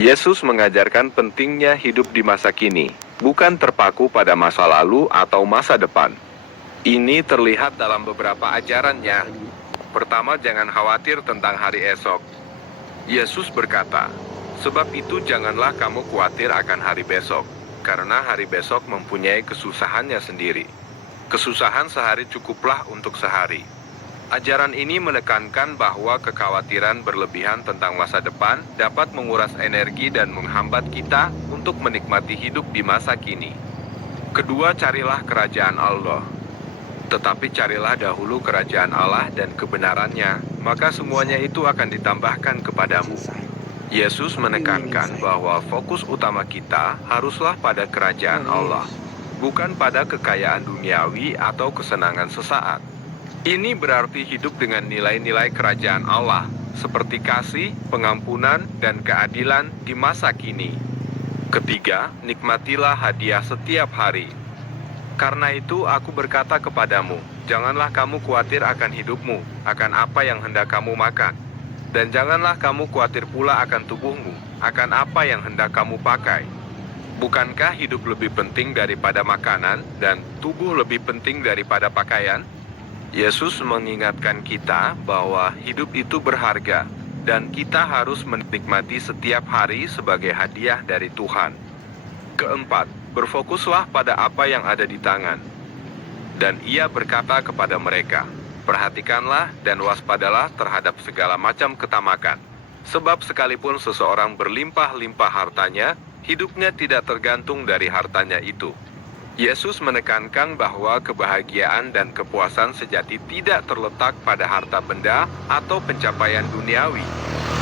Yesus mengajarkan pentingnya hidup di masa kini, bukan terpaku pada masa lalu atau masa depan. Ini terlihat dalam beberapa ajarannya. Pertama, jangan khawatir tentang hari esok. Yesus berkata, "Sebab itu janganlah kamu khawatir akan hari besok, karena hari besok mempunyai kesusahannya sendiri. Kesusahan sehari cukuplah untuk sehari." Ajaran ini menekankan bahwa kekhawatiran berlebihan tentang masa depan dapat menguras energi dan menghambat kita untuk menikmati hidup di masa kini. Kedua, carilah kerajaan Allah. Tetapi carilah dahulu kerajaan Allah dan kebenarannya, maka semuanya itu akan ditambahkan kepadamu. Yesus menekankan bahwa fokus utama kita haruslah pada kerajaan Allah, bukan pada kekayaan duniawi atau kesenangan sesaat. Ini berarti hidup dengan nilai-nilai kerajaan Allah, seperti kasih, pengampunan, dan keadilan di masa kini. Ketiga, nikmatilah hadiah setiap hari. Karena itu aku berkata kepadamu, janganlah kamu khawatir akan hidupmu, akan apa yang hendak kamu makan. Dan janganlah kamu khawatir pula akan tubuhmu, akan apa yang hendak kamu pakai. Bukankah hidup lebih penting daripada makanan, dan tubuh lebih penting daripada pakaian? Yesus mengingatkan kita bahwa hidup itu berharga, dan kita harus menikmati setiap hari sebagai hadiah dari Tuhan. Keempat, berfokuslah pada apa yang ada di tangan. Dan ia berkata kepada mereka, perhatikanlah dan waspadalah terhadap segala macam ketamakan. Sebab sekalipun seseorang berlimpah-limpah hartanya, hidupnya tidak tergantung dari hartanya itu. Yesus menekankan bahwa kebahagiaan dan kepuasan sejati tidak terletak pada harta benda atau pencapaian duniawi,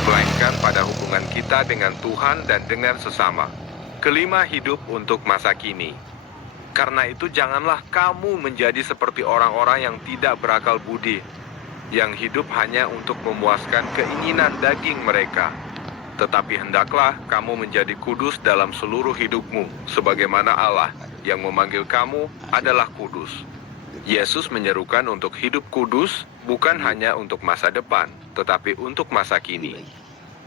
melainkan pada hubungan kita dengan Tuhan dan dengan sesama. Kelima, hidup untuk masa kini. Karena itu janganlah kamu menjadi seperti orang-orang yang tidak berakal budi, yang hidup hanya untuk memuaskan keinginan daging mereka. Tetapi hendaklah kamu menjadi kudus dalam seluruh hidupmu, sebagaimana Allah yang memanggil kamu adalah kudus. Yesus menyerukan untuk hidup kudus bukan hanya untuk masa depan, tetapi untuk masa kini.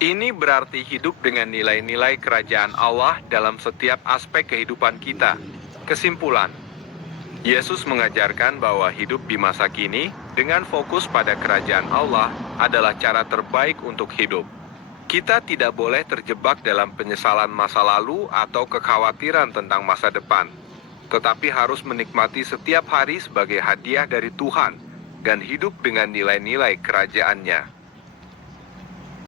Ini berarti hidup dengan nilai-nilai kerajaan Allah dalam setiap aspek kehidupan kita. Kesimpulan, Yesus mengajarkan bahwa hidup di masa kini dengan fokus pada kerajaan Allah adalah cara terbaik untuk hidup. Kita tidak boleh terjebak dalam penyesalan masa lalu atau kekhawatiran tentang masa depan, tetapi harus menikmati setiap hari sebagai hadiah dari Tuhan dan hidup dengan nilai-nilai kerajaan-Nya.